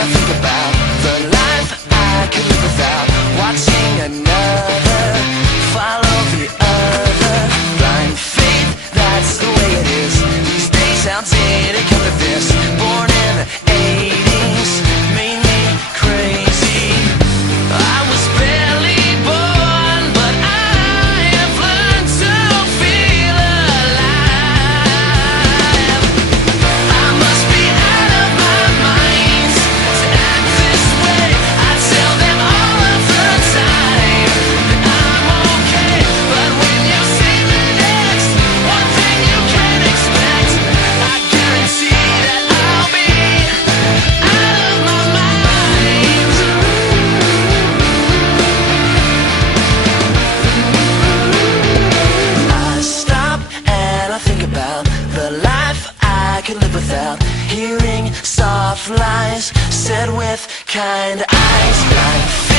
I think about the life I could live without watching another follow the other. Blind faith, that's the way it is these days. How did it come to this? Born in the 80s, made me crazy. I was barely born, but I have learned to feel alive. I must be out of my mind to act this way. I tell them all of the time that I'm okay, but when you see me next, one thing you can't expect, I guarantee that I'll be out of my mind. I stop and I think about the life I could live without hearing soft lies said with kind eyes. Blind